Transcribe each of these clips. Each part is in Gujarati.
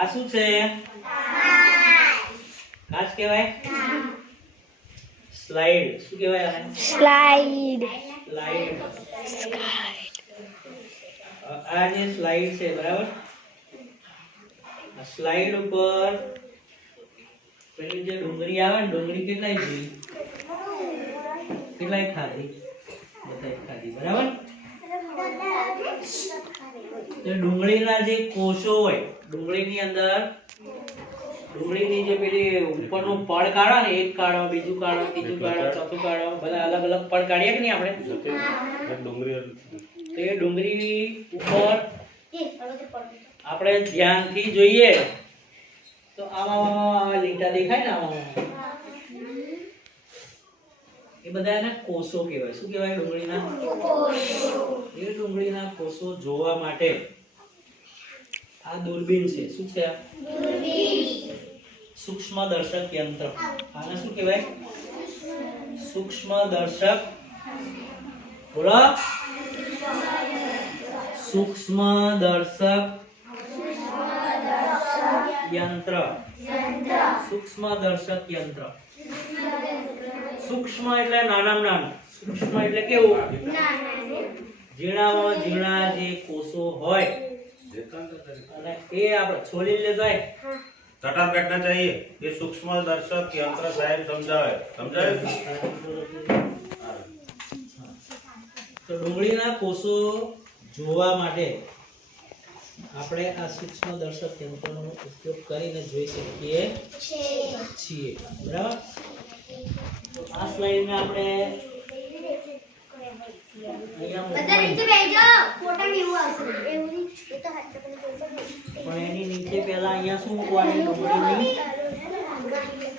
આ શું છે? કાચ કહેવાય. સ્લાઇડ શું કહેવાય આને? સ્લાઇડ. આ જે સ્લાઇડ છે બરાબર, આ સ્લાઇડ ઉપર પેલી જે ડુંગળી આવે ને, ડુંગળી કેટલાય જોઈ, કેટલાય ખાધી, બધાય ખાધી બરાબર. તો ડુંગળીના જે કોષો હોય, ડુંગળીની અંદર ડુંગળીની જે પેલી ઉપરનું પડ કાઢો ને, એક કાઢો, બીજું કાઢો, ત્રીજું કાઢો, ચોથું કાઢો, બધા અલગ અલગ પડ કાઢીએ કે નહીં આપણે? તો એ ડુંગળી ઉપર આપણે ધ્યાનથી જોઈએ તો આમાં લીટા દેખાય ને, આમાં એ બધા એના કોષો કહેવાય. શું કહેવાય? ડુંગળીના એ ડુંગળીના કોષો જોવા માટે આ દૂરબીન છે. શું છે? સૂક્ષ્મ દર્શક યંત્ર. આને શું કહેવાય? સૂક્ષ્મ દર્શક. બોલો. સૂક્ષ્મ દર્શક યંત્ર. સૂક્ષ્મ દર્શક યંત્ર. સૂક્ષ્મ એટલે નાનામાં નાનું. સૂક્ષ્મ એટલે કેવું? ઝીણામાં ઝીણા જે કોષો હોય અને એ આપણે છોલી લેતા तटा बैठना चाहिए. ये सूक्ष्म दर्शक यंत्र साहेब समझावे. समझावे? તો ડુંગળીના કોષો જોવા માટે આપણે આ સૂક્ષ્મ દર્શક યંત્રનો ઉપયોગ કરીને જોઈ શકીએ છીએ. બરાબર. તો આ સ્લાઇડને આપણે પણ એની નીચે પહેલા અહીંયા શું મૂકવાની? ડુંગળીની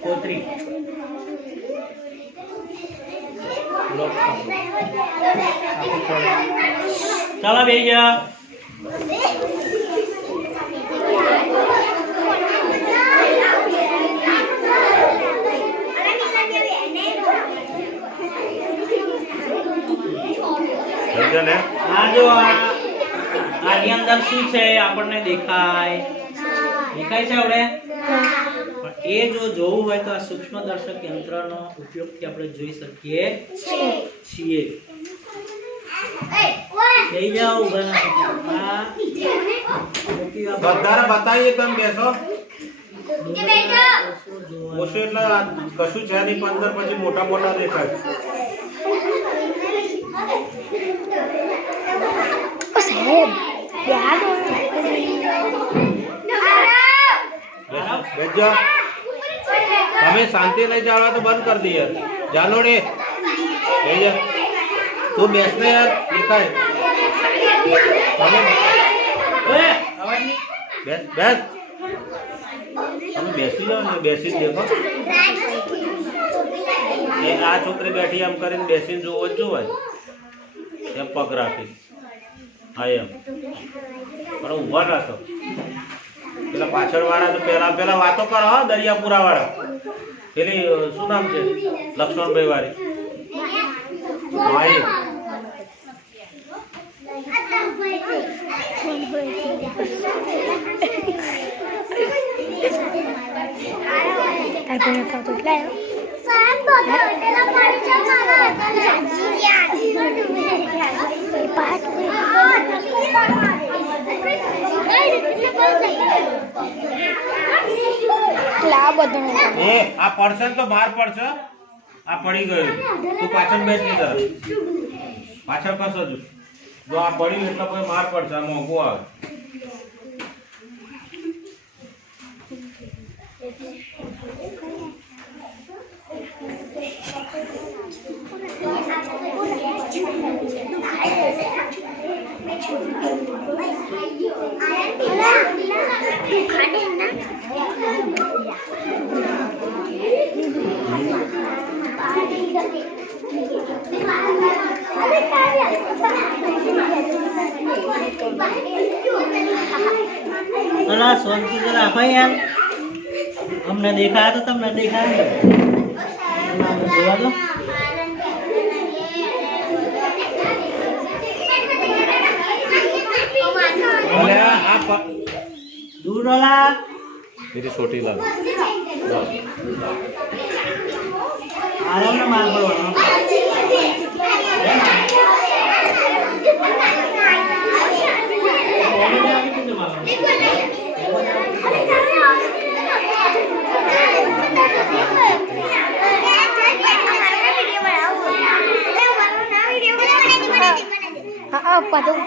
કોથળી. ચાલો બેસી જા. આ જો આની અંદર શું છે આપણને દેખાય છે આપણે? પણ એ જો જોવું હોય તો આ સૂક્ષ્મ દર્શક યંત્રનો ઉપયોગથી આપણે જોઈ શકીએ છીએ. જઈ જાઓ ઉભા. બધાને બતાવીએ તમે બેસો. ઓછું એટલે કશું છે નહીં, 15 પછી મોટા મોટા દેખાય. સાહેબ બેજો. તમે શાંતિ નહીં ચાલવા તો બંધ कर दिए. जानो रे बेजा. तू બેસને યાર. દેખાય તમે અવાજ નહીં. બેસ બેસ. તમે બેસી જાઓ ને, બેસી જ દેખો. એ આ છોકરી બેઠી એમ કરીને બેસીને જોવો જ જોવાય. એમ પગ રાખી. હા એમ. પણ ઊભા રાખો. પેલા પાછળ વાળા તો પેલા વાતો કરો. હા, દરિયાપુરા વાળા. પેલી શું નામ છે? લક્ષ્મણભાઈ વાળી. હા, એ આ પડશે તો બહાર પડશે. આ પડી ગયું. તું પાછળ બેસ ની તરફ. પાછળ કશો જો આ પડ્યું એટલે કોઈ બહાર પડશે. આ મોંઘું આવે. અલા શાંતિ તો રાખો યાર. અમને દેખાય તો તમને દેખાય. જોવા દો. દૂર સુરોલા मेरी छोटी लाल આરામ ને માર પડવાનો હા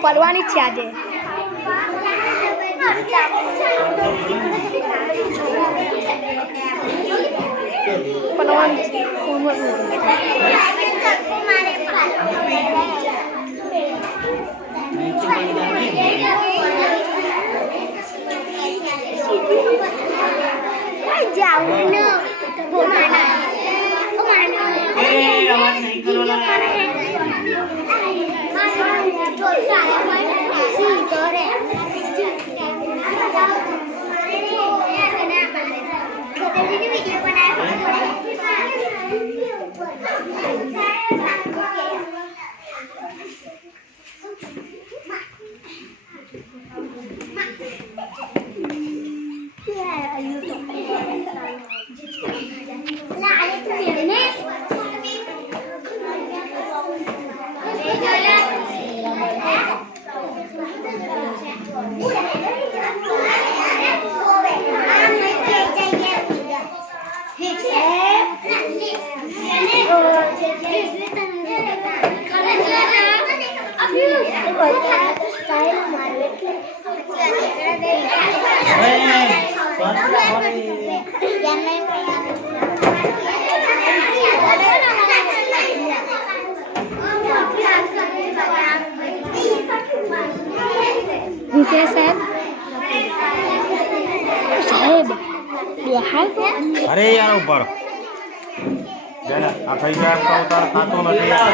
પડવાની જ છે આજે પડવાની છે અવાજ નહીં કરવાના अरे यार ऊपर आ થઈ જાય તો ઉતાર ખાતો નથી લા